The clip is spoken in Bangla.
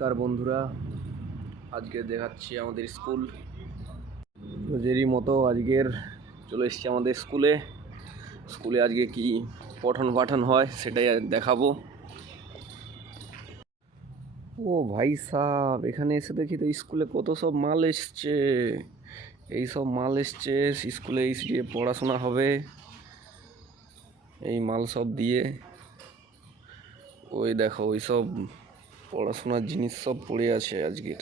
নমস্কার বন্ধুরা, আজকে দেখাচ্ছি আমাদের স্কুল। রোজেরই মতো আজকের চলে এসেছি আমাদের স্কুলে আজকে কি পঠন পাঠন হয় সেটাই দেখাবো। ও ভাই সাহ, এখানে এসে দেখি তো স্কুলে কত সব মাল এসছে। এই সব মাল এসছে, স্কুলে এসে পড়াশোনা হবে এই মাল সব দিয়ে। ওই দেখো, ওই সব পড়াশোনার জিনিস সব পড়ে আছে আজকের।